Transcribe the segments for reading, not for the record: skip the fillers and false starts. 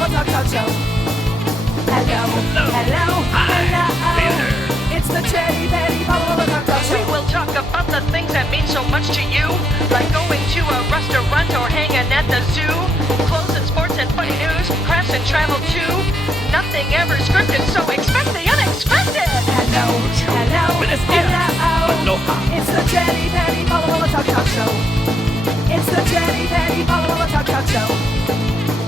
Talk Show. Hello, hello, hello. It's the Chetty Petty Talk Show. We will talk about the things that mean so much to you, like going to a restaurant or hanging at the zoo. Clothes and sports and funny news, crafts and travel too. Nothing ever scripted, so expect the unexpected. Hello, hello, hello. It's the Chetty Petty Talk Show. It's the Chetty Petty Talk Show.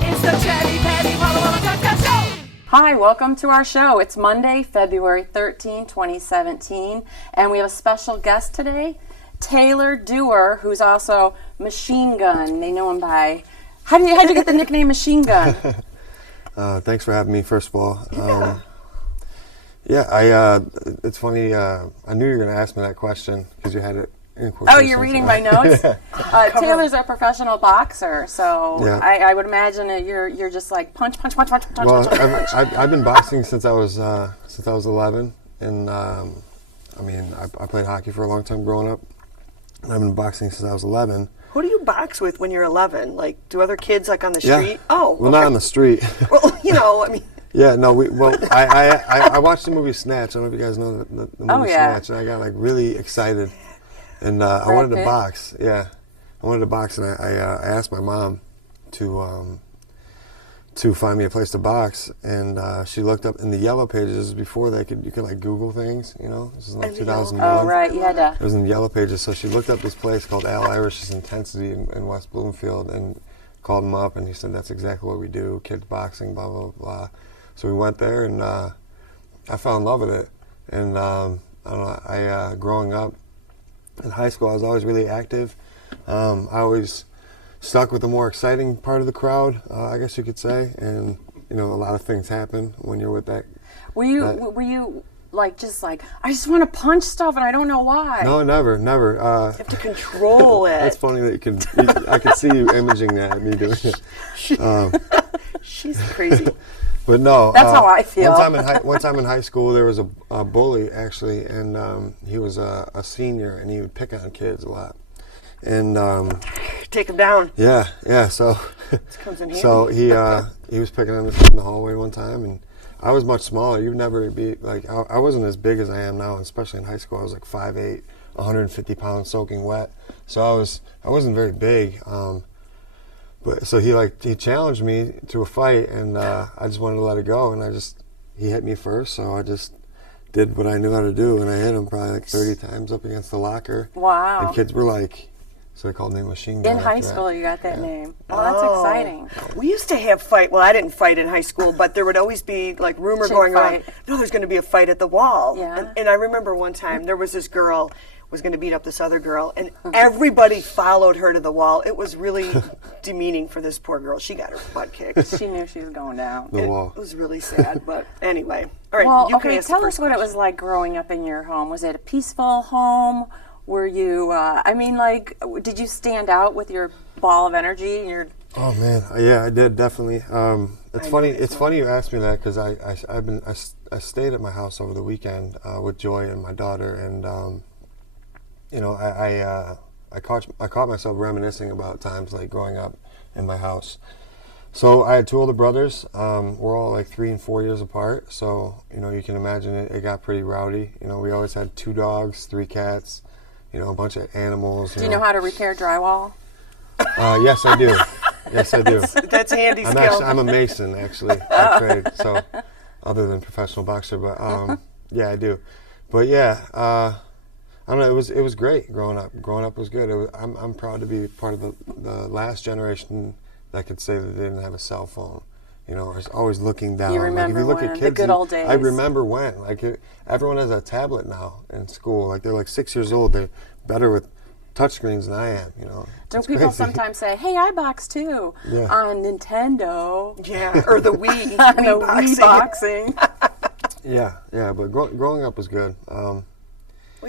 It's the Chetty Petty Talk Show. Hi, welcome to our show. It's Monday, February 13, 2017, and we have a special guest today, Taylor Doer, who's also Machine Gun. They know him by... How'd you get the nickname Machine Gun? Thanks for having me, first of all. It's funny, I knew you were going to ask me that question because you had it in quotations. Oh, you're reading my notes? Taylor's a professional boxer, so yeah. I would imagine that you're just like punch. Well, I've been boxing since I was 11, and I played hockey for a long time growing up. I've been boxing since I was 11. Who do you box with when you're 11? Like, do other kids like on the Yeah. street? Oh, well, not on the street. Well, I mean. Yeah, no, I watched the movie Snatch. I don't know if you guys know the movie Snatch, and I got like really excited. And I wanted to box. Yeah, I wanted to box, and I asked my mom to find me a place to box, and she looked up in the Yellow Pages before you could like Google things. This is like 2001. Oh right, you had to. It was in the Yellow Pages, so she looked up this place called Al Irish's Intensity in West Bloomfield, and called him up, and he said that's exactly what we do, kids boxing, blah blah blah. So we went there, and I fell in love with it. And I don't know, growing up. In high school, I was always really active. I always stuck with the more exciting part of the crowd, I guess you could say. And a lot of things happen when you're with that. Were you like I just want to punch stuff and I don't know why? No, never. You have to control it. It's funny that I could see you imaging that me doing it. She's crazy. But no, that's how I feel. One time in high school, there was a bully actually, and he was a senior, and he would pick on kids a lot, and take him down. Yeah. So, so he was picking on us in the hallway one time, and I was much smaller. You'd never be like I wasn't as big as I am now, especially in high school. I was like 5'8", 150 pounds, soaking wet. So I wasn't very big. But so he challenged me to a fight, and I just wanted to let it go, and he hit me first, so I just did what I knew how to do, and I hit him probably like 30 times up against the locker. Wow. And kids were like, so they called me Machine Gun. In high school, you got that name. Oh, that's exciting. We used to have well, I didn't fight in high school, but there would always be like rumor going around, no, there's going to be a fight at the wall. Yeah. And I remember one time there was this girl was going to beat up this other girl, and everybody followed her to the wall. It was really demeaning for this poor girl. She got her butt kicked. She knew she was going down. The wall. It was really sad, but anyway. All right, well, you can ask tell us what it was like growing up in your home. Was it a peaceful home? Were you, did you stand out with your ball of energy? Oh man, yeah, I did definitely. It's funny you asked me that because I stayed at my house over the weekend with Joy and my daughter, and I caught myself reminiscing about times like growing up in my house. So I had two older brothers. We're all like 3 and 4 years apart. So you can imagine it got pretty rowdy. We always had 2 dogs, 3 cats, a bunch of animals. Do you know how to repair drywall? Yes, I do. Yes, I do. That's a handy skill. I'm a mason actually by trade. So other than professional boxer, but yeah, I do. But yeah. I don't know. It was great growing up. Growing up was good. I'm proud to be part of the last generation that could say that they didn't have a cell phone. Or is always looking down. You remember if you look at kids, the good old days. I remember when. Everyone has a tablet now in school. Like they're like 6 years old. They're better with touchscreens than I am. Don't people sometimes say, "Hey, I box too" on Nintendo? Yeah, or the Wii. On the Wii boxing. Yeah. But growing up was good. Well,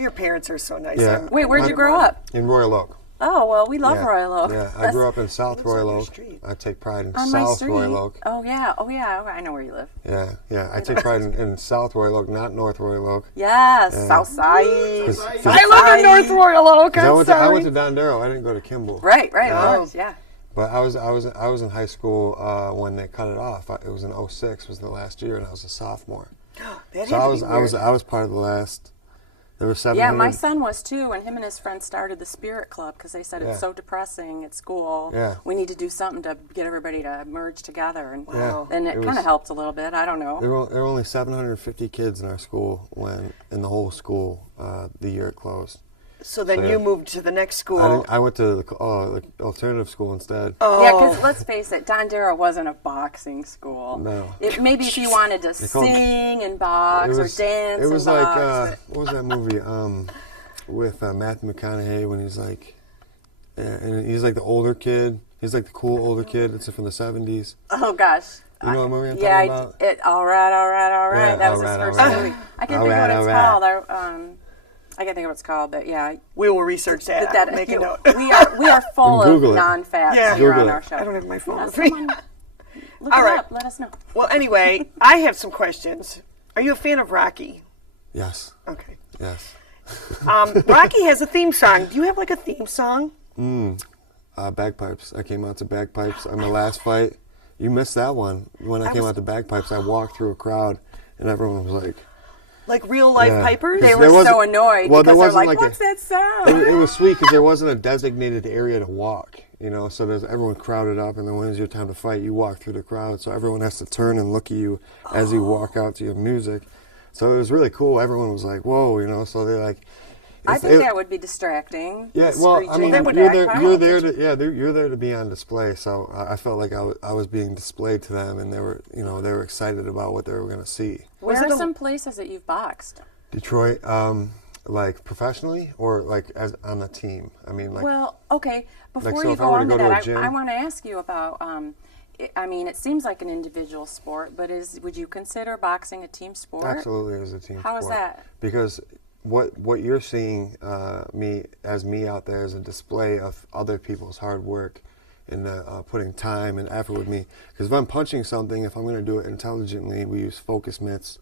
your parents are so nice. Yeah. Wait, where'd you grow up? In Royal Oak. Oh, well, we love Royal Oak. Yeah, I grew up in South Royal Oak. I take pride in South Royal Oak. Oh, yeah. I know where you live. Yeah. I take pride in South Royal Oak, not North Royal Oak. Yes, South Side. I live in North Royal Oak. I went to Don Darrow. I didn't go to Kimball. Right, of course, yeah. But I was in high school when they cut it off. It was in '06 was the last year, and I was a sophomore. That So had I to was be I was weird. I was part of the last. There were 700. Yeah, my son was too, and him and his friends started the Spirit Club because they said Yeah. it's so depressing at school. Yeah. We need to do something to get everybody to merge together, and Yeah. and it It kind was- of helped a little bit. I don't know. There were only 750 kids in our school in the whole school the year it closed. So then So, you yeah. moved to the next school. I went to the alternative school instead. Oh. Yeah, because let's face it, Don Darrow wasn't a boxing school. No. Maybe if you wanted to called- sing and box or dance It was and like box. what was that movie with Matthew McConaughey when he's like, and he's like the older kid. He's like the cool older kid. It's from the '70s. Oh gosh. You know what movie I'm Yeah, talking about? all right. Yeah, that was All his Right, first All Right. movie. I can't All think of Right, what it's All Right. called. I can't think of what it's called, but yeah. We will research that. That Make a you- note. we are full of Google it. non-facts Yeah. here Google on it. our show. I don't have my phone Yeah, with me. someone look All it right. up. Let us know. Well, anyway, I have some questions. Are you a fan of Rocky? Yes, Okay. yes. Rocky has a theme song. Do you have like a theme song? Bagpipes. I came out to bagpipes on the last fight. You missed that one. When I came out to bagpipes, I walked through a crowd, and everyone was like, Like real life Yeah. pipers? They There were wasn't- so annoyed well, there because they're wasn't like, like a- "What's that sound?" it was sweet because there wasn't a designated area to walk, you know. So there's everyone crowded up, and then when it's your time to fight, you walk through the crowd. So everyone has to turn and look at you as you walk out to your music. So it was really cool. Everyone was like, "Whoa," you know. So they're like, I it's- think it- that would be distracting. Yeah, the well, I screeching. mean, That would you're backfire. there you're there to be on display. So I felt like I was being displayed to them, and they were excited about what they were going to see. Where Was it are a- some places that you've boxed? Detroit, like professionally or like as on the team. I mean, like Well, okay. Before so you if I go were to on go to to a that, gym- I want to ask you about. I mean, it seems like an individual sport, but would you consider boxing a team sport? absolutely is a team How is sport. that? Because what you're seeing me out there is a display of other people's hard work and putting time and effort with me. Because if I'm punching something, if I'm going to do it intelligently, we use focus mitts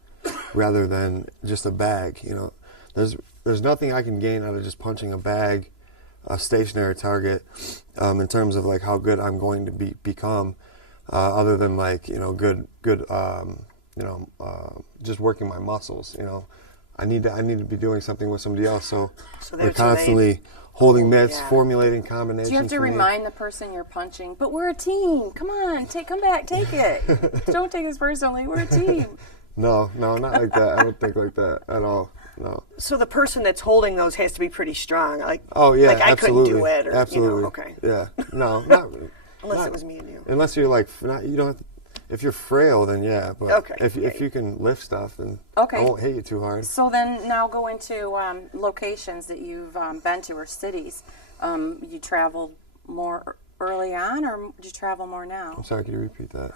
rather than just a bag. You know, there's nothing I can gain out of just punching a bag, a stationary target, in terms of like how good I'm going to become, other than like good just working my muscles. You know, I need to be doing something with somebody else. So So we're that's where they- constantly holding mitts, Yeah. formulating combinations. Do you have to for me. remind the person you're punching? But we're a team. Come on, come back, take it. Don't take this personally. We're a team. No, not like that. I don't think like that at all. No. So the person that's holding those has to be pretty strong. Like, Oh yeah, like I absolutely. couldn't do it. Or, Absolutely. okay. Yeah. No, not Unless not- it was me and you. Unless you're like you don't. If you're frail, then yeah. But Okay, if you can lift stuff, then Okay. I won't hit you too hard. So then now go into locations that you've been to or cities. You traveled more early on, or do you travel more now? I'm sorry. Can you repeat that?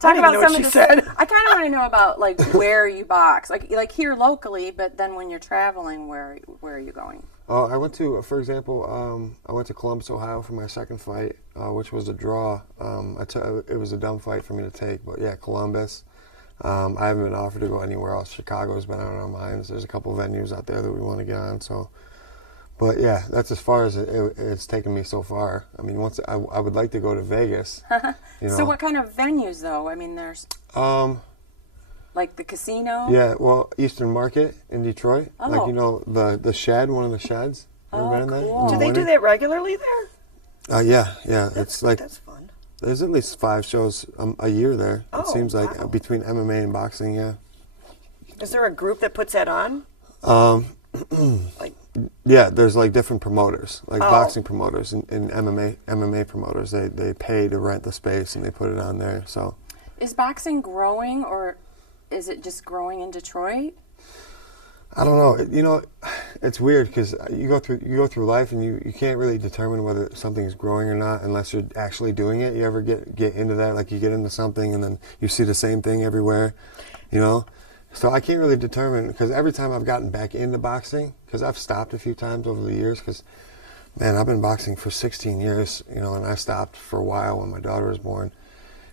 Talk even about know what some she of the. said. I kind of want to know about like where you box, like here locally, but then when you're traveling, where are you going? I went to, for example, I went to Columbus, Ohio for my second fight, which was a draw. It was a dumb fight for me to take, but yeah, Columbus. I haven't been offered to go anywhere else. Chicago's been on our minds. There's a couple venues out there that we want to get on. So, but yeah, that's as far as it's taken me so far. I mean, once I would like to go to Vegas. You know. So what kind of venues though? I mean, there's like the casino. Yeah, well, Eastern Market in Detroit. Oh. Like the shed, one of the sheds. Ever been in there? cool. In Do the they do winter? that regularly there? Yeah. It's like That's fun. there's at least 5 shows a year there. Oh, It seems like wow. between MMA and boxing. Yeah. Is there a group that puts that on? Like, Yeah, there's like different promoters, like Oh. boxing promoters and MMA promoters. They pay to rent the space and they put it on there. So Is boxing growing, or is it just growing in Detroit? I don't know. You know, it's weird because you go through life and you can't really determine whether something's growing or not unless you're actually doing it. You ever get into that? Like you get into something and then you see the same thing everywhere, you know? So I can't really determine because every time I've gotten back into boxing, because I've stopped a few times over the years because, man, I've been boxing for 16 years, you know, and I stopped for a while when my daughter was born.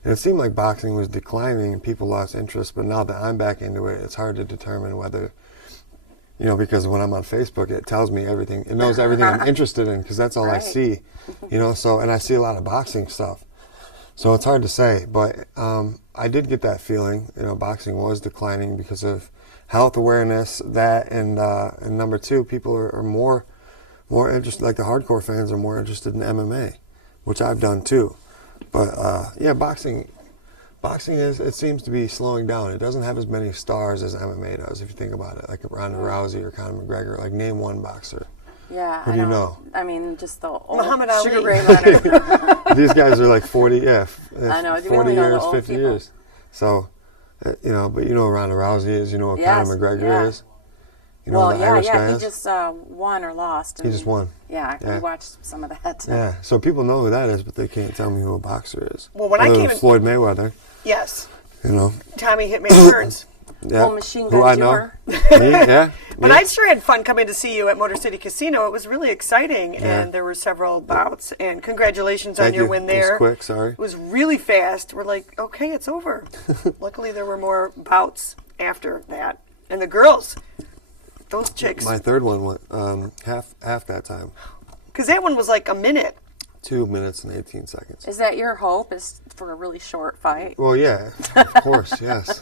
And it seemed like boxing was declining and people lost interest, but now that I'm back into it, it's hard to determine whether You know, because when I'm on Facebook, it tells me everything. It knows everything I'm interested in because that's all I Right. see. You know, so, and I see a lot of boxing stuff. So it's hard to say, but I did get that feeling. You know, boxing was declining because of health awareness, that, and number two, people are more interested, like the hardcore fans are more interested in MMA, which I've done too. But yeah, boxing is, it seems to be slowing down. It doesn't have as many stars as MMA does, if you think about it, like Ronda Rousey or Conor McGregor. Like, name one boxer. Yeah, Who do you know? I mean, just the old Muhammad Sugar Ali. Ray Leonard. These guys are like 40, I know, you 40 really know the years, old 50 people. years. So, you know, but you know who Ronda Rousey is, you know what Yes, Conor McGregor yeah. is. You know who the Irish guy he is? just won or lost. He just won. Yeah, Yeah. we watched some of that. Yeah, so people know who that is, but they can't tell me who a boxer is. Well, when I Other came than in- Floyd Mayweather, Yes. you know. Tommy Hitman Burns. Yeah. Oh, Machine Who Gun I know. Doer. Me, yeah. But me. I sure had fun coming to see you at Motor City Casino. It was really exciting, Yeah. and there were several bouts. And congratulations on Thank your you. win It was there. quick, sorry. It was really fast. We're like, okay, it's over. Luckily, there were more bouts after that. And the girls, those chicks, My third one went half that time. because that one was like a minute. 2 minutes and 18 seconds. Is that your hope? Is for a really short fight? Well, yeah, of course, yes.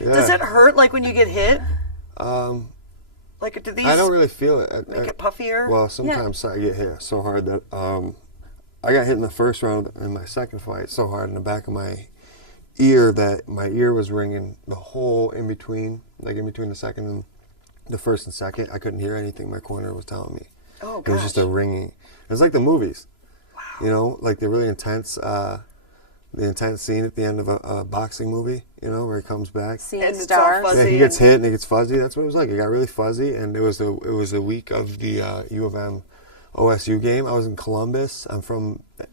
Yeah. Does it hurt like when you get hit? Like, do these I don't really feel it. make it puffier? Well, sometimes I get hit so hard that I got hit in the first round in my second fight so hard in the back of my ear that my ear was ringing the whole in between the second and the first and second. I couldn't hear anything my corner was telling me. Oh, It was just gosh. a ringing. It was like the movies. Wow. You know, like the really intense, scene at the end of a boxing movie. You know, where he comes back. Seeing And it's all stars. fuzzy. Yeah, he gets hit and it gets fuzzy. That's what it was like. It got really fuzzy, and it was a week of the U of M OSU game. I was in Columbus.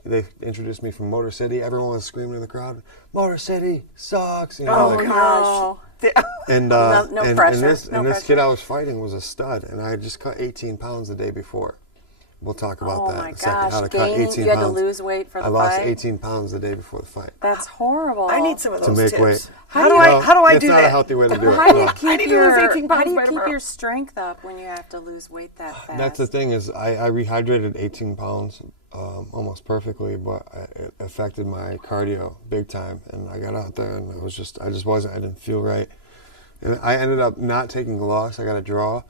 They introduced me from Motor City. Everyone was screaming in the crowd, "Motor City sucks!" You know, Oh, like, no. and No and pressure, this no kid pressure. I was fighting was a stud, and I had just cut 18 pounds the day before. We'll talk about Oh that my in a second. How to gosh, cut gaining, 18 you had to pounds. lose weight for the I lost fight? 18 pounds the day before the fight. That's horrible. I need some of To those make tips. weight. How do I It's do not that? a healthy way to do it. How do you no. keep need to lose 18 how pounds do you by keep tomorrow. your strength up when you have to lose weight that fast? That's the thing is I rehydrated 18 pounds almost perfectly, but it affected my cardio big time. And I got out there and I didn't feel right. And I ended up not taking a loss. I got a draw.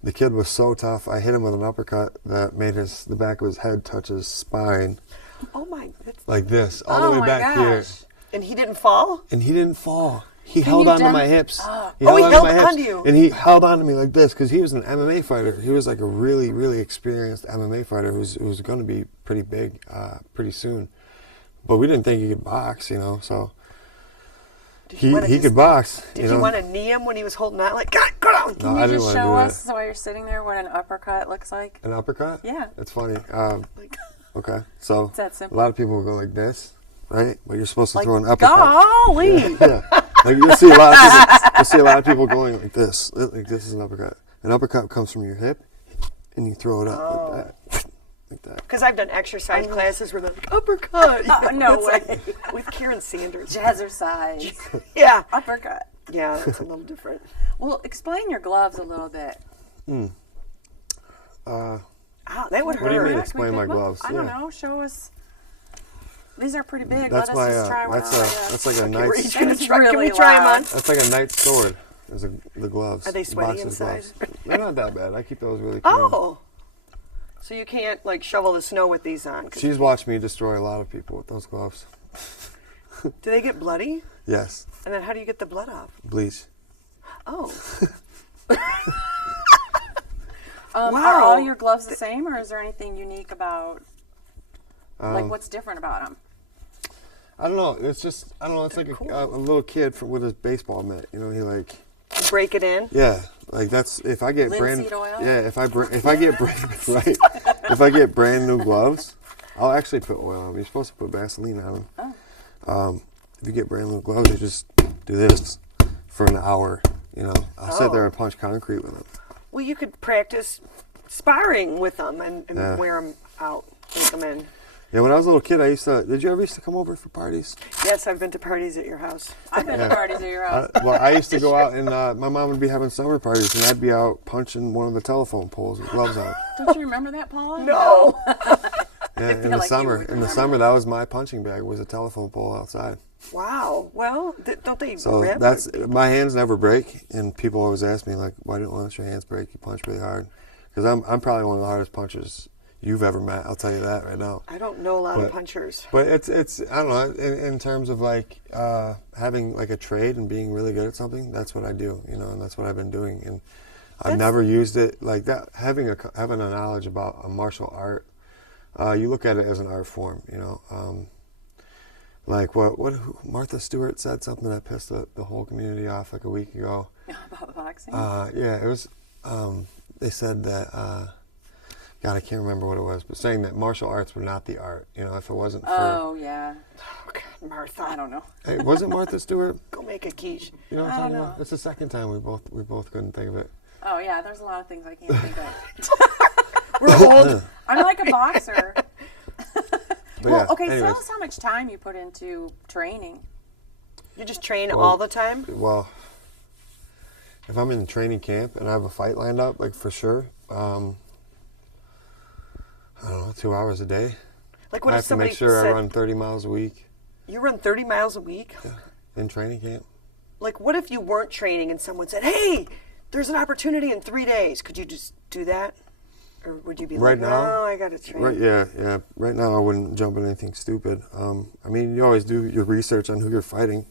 The kid was so tough. I hit him with an uppercut that made the back of his head touch his spine Oh my! like this, all Oh the way my back here. gosh. And he didn't fall. And he didn't fall. He Can held you onto dem- my hips. He held onto my hips, onto you. And he held onto me like this because he was an MMA fighter. He was like a really, really experienced MMA fighter who was going to be pretty big pretty soon. But we didn't think he could box, you know, so he could box. Did you want to knee him when he was holding on? Like, God, go down. No, Can I you didn't just wanna show do us that. while you're sitting there what an uppercut looks like? An uppercut? Yeah. It's funny. Like, Okay, so that a simple. lot of people go like this, right? But you're supposed to Like, throw an uppercut. golly! Yeah. Like you'll see a lot of people going like this. Like this is an uppercut. An uppercut comes from your hip, and you throw it up like that, like that. because I've done exercise classes where they're like, uppercut. No It's way. like, with Karen Sanders. Jazzercise. Yeah. Uppercut. Yeah, that's a little different. Well, explain your gloves a little bit. Ah, that would What do you hurt. mean? Explain my Well, gloves. I don't Yeah. know. Show us. These are pretty big. That's Let my. us just try one. That's like a We're knight's. each gonna It's try. Can really we try him loud. on? That's like a knight's sword. Is the gloves. Are they sweaty boxer's inside? gloves. They're not that bad. I keep those really clean. Oh. So you can't like shovel the snow with these on. 'Cause She's watched me destroy a lot of people with those gloves. do they get bloody? Yes. And then how do you get the blood off? Bleach. Oh. Are Wow. all your gloves the same, or is there anything unique about, like, what's different about them? I don't know. It's just I don't know. It's like a little kid with his baseball mitt. You know, he like. Break it in? Yeah, like that's if I get Linseed oil? Yeah, if I get right, if I get brand new gloves, I'll actually put oil on them. You're supposed to put Vaseline on them. Oh. If you get brand new gloves, you just do this for an hour. You know, I'll sit there and punch concrete with them. Well, you could practice sparring with them and Yeah. wear them out, take them in. Yeah, when I was a little kid, did you ever used to come over for parties? Yes, I've been to parties at your house. I've been to parties at your house. I used to go out and my mom would be having summer parties and I'd be out punching one of the telephone poles with gloves on. Don't you remember that, Paula? No. Yeah, in the like you summer. would In the summer, that was my punching bag, was a telephone pole outside. Wow. Well, don't they So rip? my hands never break, and people always ask me, like, why don't let your hands break? You punch really hard. Because I'm probably one of the hardest punchers you've ever met. I'll tell you that right now. I don't know a lot of punchers. But it's I don't know, in terms of like having like a trade and being really good at something, that's what I do, you know, and that's what I've been doing. And I've never used it like that. Having a knowledge about a martial art, you look at it as an art form, you know. Like what Martha Stewart said something that pissed the whole community off like a week ago. About boxing? Yeah, it was, they said that, God, I can't remember what it was, but saying that martial arts were not the art, you know, if it wasn't for... Oh, yeah. Oh, God, Martha. I don't know. Hey, wasn't Martha Stewart? Go make a quiche. You know what I'm I talking don't about? know. It's the second time we both couldn't think of it. Oh, yeah, there's a lot of things I can't think of. We're old. I'm like a boxer. But Well, yeah, okay, anyways. tell us how much time you put into training. You just train Well, all the time? Well, if I'm in training camp and I have a fight lined up, like for sure, I don't know, 2 hours a day. Like I what if have to somebody make sure said, I run 30 miles a week you run 30 miles a week? in training camp. Like what if you weren't training and someone said, hey, there's an opportunity in 3 days. Could you just do that? Or would you be Right like, now? no, I got to train? Right, yeah. Right now, I wouldn't jump in anything stupid. I mean, you always do your research on who you're fighting,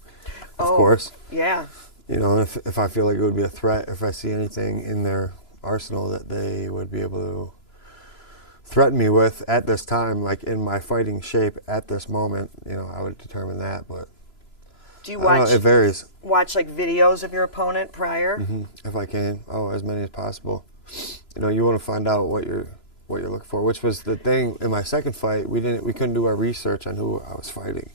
of course. Yeah. You know, if I feel like it would be a threat, if I see anything in their arsenal that they would be able to threaten me with at this time, like in my fighting shape at this moment, you know, I would determine that. But Do you I don't watch know, it varies. watch like videos of your opponent prior? If I can, as many as possible. You know, you want to find out what you're looking for, which was the thing in my second fight. We couldn't do our research on who I was fighting.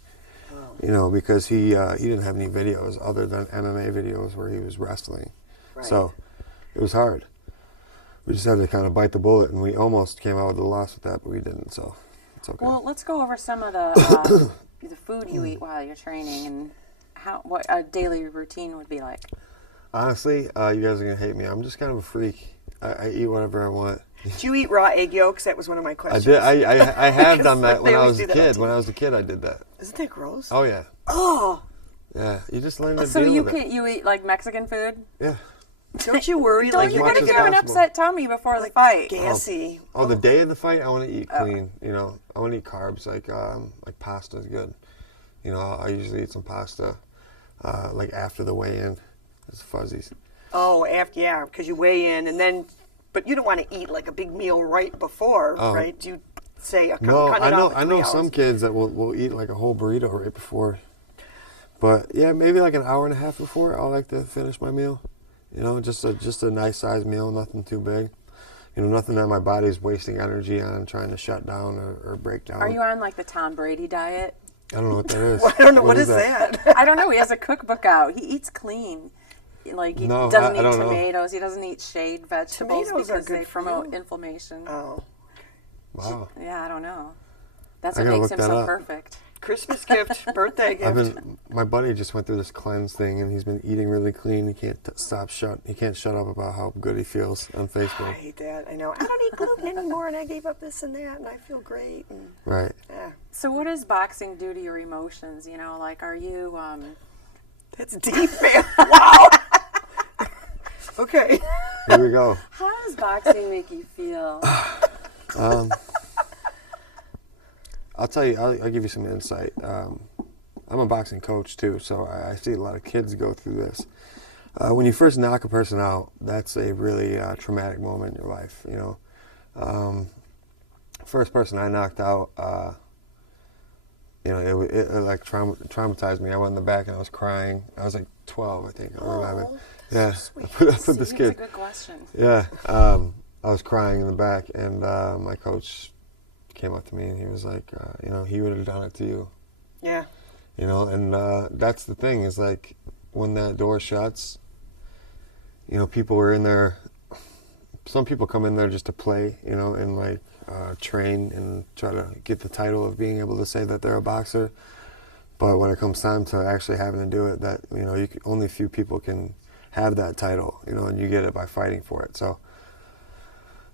You know, because he didn't have any videos other than MMA videos where he was wrestling. Right. So it was hard. We just had to kind of bite the bullet, and we almost came out with a loss with that, but we didn't. So it's okay. Well, let's go over some of the the food you eat while you're training and what a daily routine would be like. Honestly, you guys are gonna hate me. I'm just kind of a freak. I eat whatever I want. Do you eat raw egg yolks? That was one of my I questions. did. I have done that They when I always was a do that kid. to When you. I was a kid, I did that. Isn't that gross? Oh yeah, Oh, yeah. You just learn to So deal you with it. you eat like Mexican food? Yeah. don't you worry? Don't like you're much gonna as get an possible. upset tummy before the fight. gassy. Oh, the day of the fight, I want to eat clean. You know, I want to eat carbs. Like pasta is good. You know, I usually eat some pasta, like after the weigh-in. It's fuzzies. Oh, because you weigh in and then, but you don't want to eat like a big meal right before, right? Do you say No, cut I it know. off at I know 3 some hours? kids that will eat like a whole burrito right before. But yeah, maybe like an hour and a half before, I like to finish my meal. You know, just a nice sized meal, nothing too big. You know, nothing that my body's wasting energy on trying to shut down or break down. Are you on like the Tom Brady diet? I don't know what that is. I don't know what is that. I don't know. He has a cookbook out. He eats clean. Like he No, doesn't I eat don't know. tomatoes. He doesn't eat shade vegetables Tomatoes are because good they for promote you. inflammation. Oh, Wow. Yeah, I don't know. That's I what gotta makes look him that so up. perfect. Christmas gift, birthday gift. My buddy just went through this cleanse thing, and he's been eating really clean. He can't He can't shut up about how good he feels on I Facebook. hate that. I know. I don't eat gluten anymore, and I gave up this and that, and I feel great. And, Right. So what does boxing do to your emotions? You know, like are you that's deep, man. Wow. Okay. Here we go. how does boxing make you feel? I'll tell you. I'll give you some insight. I'm a boxing coach too, so I see a lot of kids go through this. When you first knock a person out, that's a really traumatic moment in your life. You know, first person I knocked out, you know, it like traumatized me. I went in the back and I was crying. I was like 12, I think, or 11. Yeah, I put this That's kid. a good question. Yeah, I was crying in the back, and my coach came up to me and he was like, you know, he would have done it to you. Yeah. You know, and that's the thing is like when that door shuts, you know, people are in there some people come in there just to play, you know, and like train and try to get the title of being able to say that they're a boxer. But when it comes time to actually having to do it, that, you know, only a few people can have that title, you know, and you get it by fighting for it. So,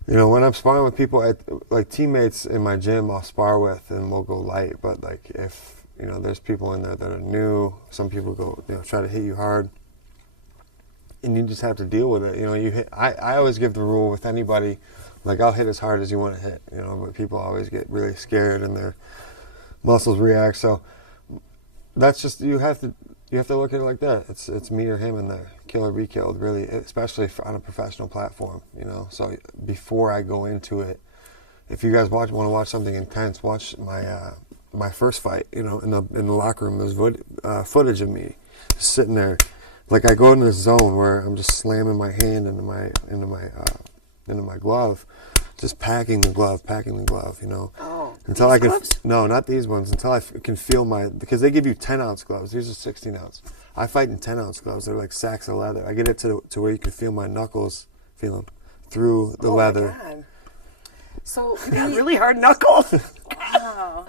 you know, when I'm sparring with people, like teammates in my gym, I'll spar with and we'll go light. But like if, you know, there's people in there that are new, some people go, you know, try to hit you hard, and you just have to deal with it. You know, I always give the rule with anybody, like I'll hit as hard as you want to hit, you know, but people always get really scared and their muscles react. So that's just, you have to look at it like that. It's me or him in there, kill or be killed, really, especially on a professional platform, you know. So before I go into it, if you guys want to watch something intense, watch my first fight. You know, in the locker room, there's footage of me just sitting there, like I go in this zone where I'm just slamming my hand into my glove, just packing the glove, you know. Oh, until I can, gloves? no, not these ones, until I can feel because they give you 10-ounce gloves. These are 16-ounce. I fight in 10-ounce gloves. They're like sacks of leather. I get it to where you can feel my knuckles feeling through the leather. My God. So You got really hard knuckles. wow.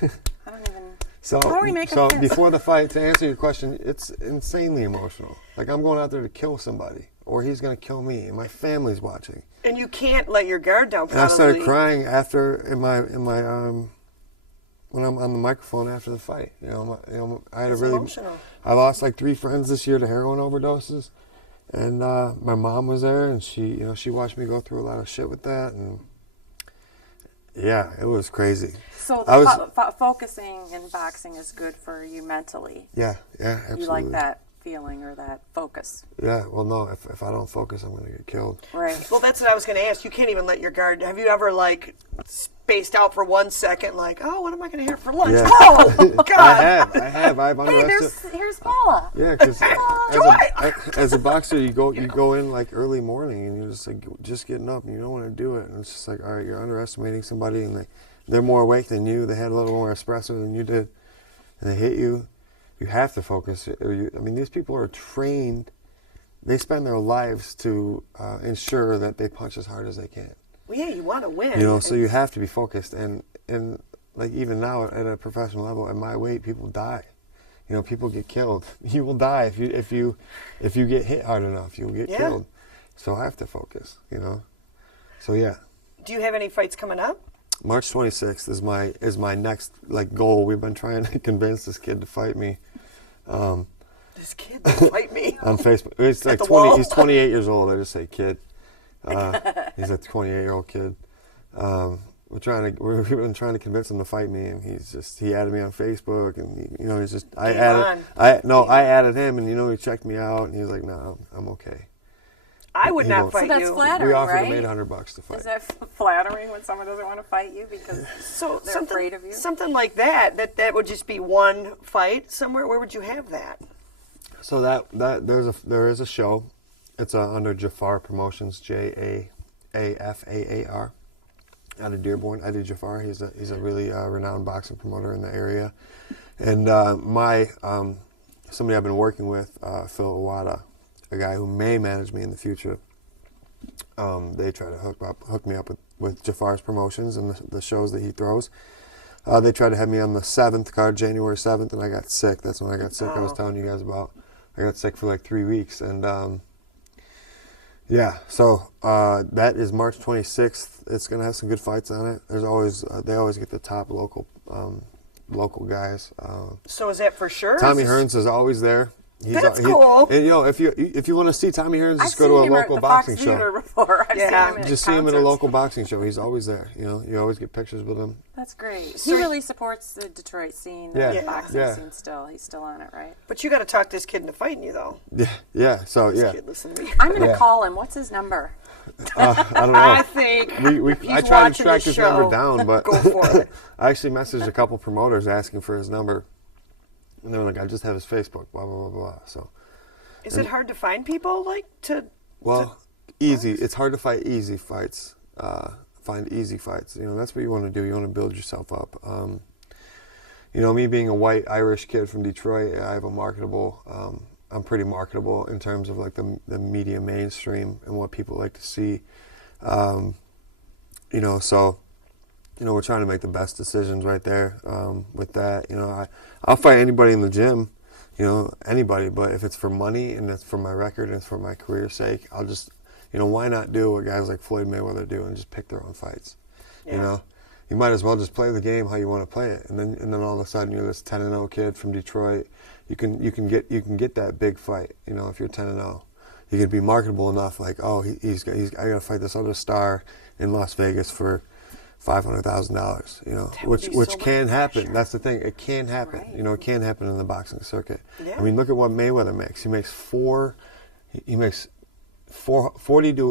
I don't even. So, How do we make a so fist? before the fight, to answer your question, it's insanely emotional. Like I'm going out there to kill somebody, or he's going to kill me, and my family's watching. And you can't let your guard down. And I started crying after when I'm on the microphone after the fight. You know, I had It's a really. emotional. I lost like 3 friends this year to heroin overdoses, and my mom was there, and she watched me go through a lot of shit with that, and yeah, it was crazy. So I focusing in boxing is good for you mentally. Yeah, absolutely. You like that feeling or that focus. Yeah, well, no, if I don't focus, I'm going to get killed. Right. Well, that's what I was going to ask. You can't even let your guard. Have you ever like spaced out for 1 second, like, oh, what am I going to have for lunch? Yeah. Oh, God. I have. I've Hey, underestimated. here's Paula. Yeah, because as a boxer, you go in like early morning, and you're just like just getting up, and you don't want to do it, and it's just like, all right, you're underestimating somebody, and they're more awake than you. They had a little more espresso than you did, and they hit you. You have to focus. I mean, these people are trained. They spend their lives to ensure that they punch as hard as they can. Well, yeah, you want to win. You know, so you have to be focused. And like even now at a professional level, at my weight, people die. You know, people get killed. You will die if you get hit hard enough. You'll get killed. So I have to focus. You know, so yeah. Do you have any fights coming up? March 26th is my next like goal. We've been trying to convince this kid to fight me. This kid will fight me. On Facebook. It's like the 20. wall? He's 28 years old. I just say kid. He's a 28-year-old kid. We've been trying to convince him to fight me, and he added me on Facebook, and I added him, and he checked me out, and he was like, no, I'm okay. I would not fight So that's you. flattering, We offered right? him $800 to fight. Is that flattering when someone doesn't want to fight you because they're afraid of you? Something like that would just be one fight somewhere. Where would you have that? So there is a show. It's under Jafar Promotions, Jaafar, out of Dearborn. Eddie Jafar. He's a really renowned boxing promoter in the area, and somebody I've been working with, Phil Iwata, a guy who may manage me in the future. They try to hook me up with Jafar's promotions and the shows that he throws. They tried to have me on the 7th card, January 7th, and I got sick. That's when I got sick. I was telling you guys about. I got sick for like 3 weeks, and so that is March 26th. It's gonna have some good fights on it. There's always they always get the top local guys. So is that for sure? Tommy Hearns is always there. That's cool. And if you want to see Tommy Hearns, just I've go to a seen him local at the boxing Fox show. Theater before. I've seen him at Just see him at a concerts. local boxing show. He's always there. You always get pictures with him. That's great. So He really supports the Detroit scene, the Yeah. boxing Yeah. scene still. He's still on it, right? But you got to talk this kid into fighting you, though. Yeah. So This yeah, kid, listen to me. I'm going to call him. What's his number? I don't know. I think I he's tried to watching track this his show. number down, but Go for it. I actually messaged a couple promoters asking for his number, and they were like, "I just have his Facebook." Blah blah blah blah. So. Is it hard to find people Easy. It's hard to fight easy fights. Find easy fights. That's what you want to do. You want to build yourself up. Me being a white Irish kid from Detroit, I have a marketable. I'm pretty marketable in terms of like the media mainstream and what people like to see. You know, so, you know, we're trying to make the best decisions right there with that. You know, I'll fight anybody in the gym, you know, anybody. But if it's for money and it's for my record and it's for my career's sake, I'll just, you know, why not do what guys like Floyd Mayweather do and just pick their own fights? Yeah. You know, you might as well just play the game how you want to play it, and then all of a sudden you're this 10-0 kid from Detroit. You can get that big fight. You know, if you're 10-0, you can be marketable enough. Like, oh, I got to fight this other star in Las Vegas for $500,000. You know, which can happen. Pressure. That's the thing. It can happen. Right. You know, it can happen in the boxing circuit. Yeah. I mean, look at what Mayweather makes. He makes $40 to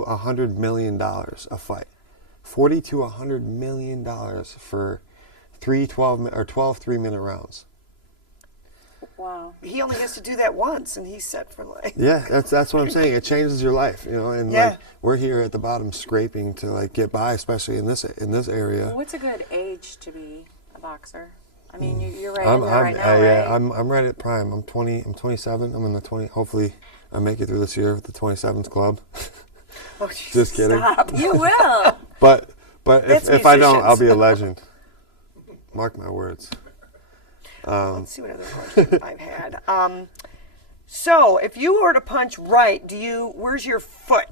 $100 million a fight. $40 to $100 million for 12 3-minute rounds. Wow. He only has to do that once, and he's set for life. Yeah, that's what I'm saying. It changes your life, you know. And Yeah. like we're here at the bottom scraping to like get by, especially in this area. Well, what's a good age to be a boxer? I mean, you're right in there right now, yeah, right? I'm right at prime. I'm 20. I'm 27. I'm in the 20. Hopefully, I make it through this year with the 27th club. Oh, Just kidding. stop. You will. But That's if I don't, musicians. I'll be a legend. Mark my words. Let's see what other questions I've had. So, if you were to punch right, where's your foot?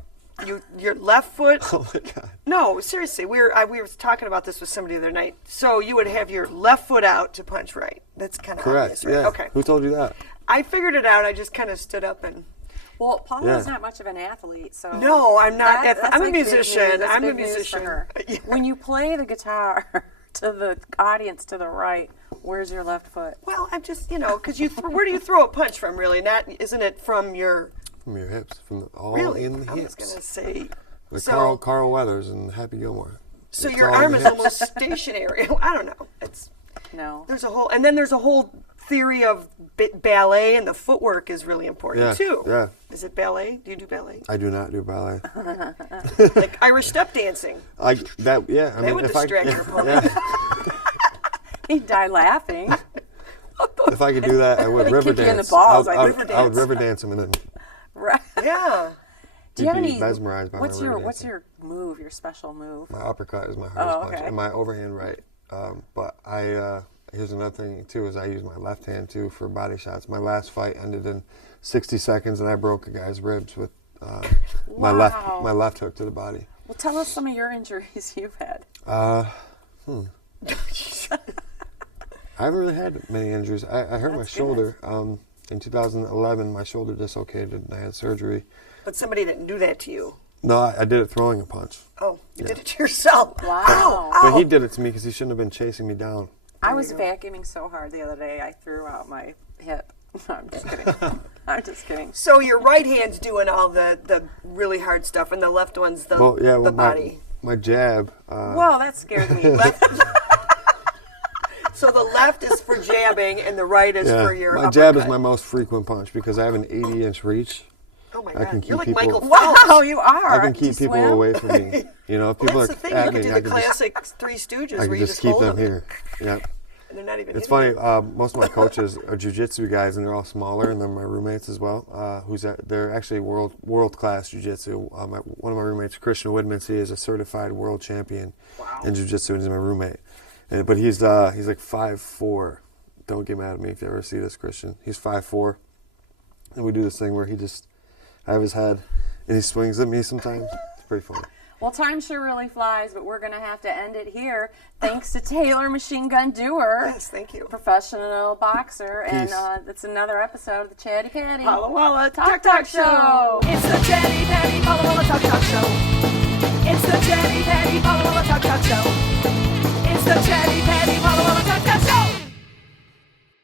Your left foot? Oh my God. No, seriously. We were talking about this with somebody the other night. So you would have your left foot out to punch right. That's kind of Correct. obvious, right? Yeah. Okay. Who told you that? I figured it out. I just kind of stood up and. Well, Paula's Yeah. not much of an athlete, so. No, I'm not. That's I'm a like big musician. news. That's I'm a big news for musician. her. Yeah. When you play the guitar to the audience to the right, where's your left foot? Well, I'm just, because where do you throw a punch from, really? Isn't it from your. From your hips, all Really? in the I was hips. going to say. Like So, Carl Weathers and Happy Gilmore. so It's your all in arm the is hips. almost stationary. I don't know. No. There's a whole theory of ballet, and the footwork is really important Yeah, too. yeah. Is it ballet? Do you do ballet? I do not do ballet. Like Irish step dancing. I mean, would if I distract your opponent. He'd die laughing. if I could do that, I would They'd river kick you in the dance. balls, I I'd would river I would dance. river dance him and then Right. Yeah. Do you have you'd be any? mesmerized by What's my river your dancing. move? Your special move? My uppercut is my hardest punch, okay. and my overhand right. But here's another thing too: is I use my left hand too for body shots. My last fight ended in 60 seconds, and I broke a guy's ribs with my Wow. left hook to the body. Well, tell us some of your injuries you've had. I haven't really had many injuries. I hurt my That's shoulder. In 2011, my shoulder dislocated, and I had surgery. But somebody didn't do that to you. No, I did it throwing a punch. Oh, you did it to yourself. Wow. Ow, But ow. he did it to me because he shouldn't have been chasing me down. I was vacuuming so hard the other day, I threw out my hip. No, I'm just kidding. I'm just kidding. So your right hand's doing all the really hard stuff, and the left one's the body. My jab. Whoa, that scared me. So the left is for jabbing, and the right is for your my jab is uppercut. my most frequent punch because I have an 80-inch reach. Oh my I God, can you're like keep people- Michael Phelps. Wow, you are. I can Do you keep people swim? away from me. You know, if people Well, that's are the thing. at You could me, do I the can just, classic Three Stooges I where can you just just keep hold them here. Yep. and they're not even. It's hitting funny. you. Most of my coaches are jiu-jitsu guys, and they're all smaller, and they're my roommates as well. They're actually world class jiu-jitsu. One of my roommates, Christian Woodmans, he is a certified world champion in jiu-jitsu, and he's my roommate. But he's like 5'4". Don't get mad at me if you ever see this, Christian. He's 5'4", and we do this thing where I have his head, and he swings at me sometimes. It's pretty funny. Well, time sure really flies, but we're going to have to end it here. Thanks to Taylor Machine Gun Doer. Yes, thank you. Professional boxer. Peace. And that's another episode of the Chatty Patty. Walla Walla Talk Show. It's the Chatty Patty Walla Walla Talk Show.